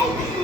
Hey,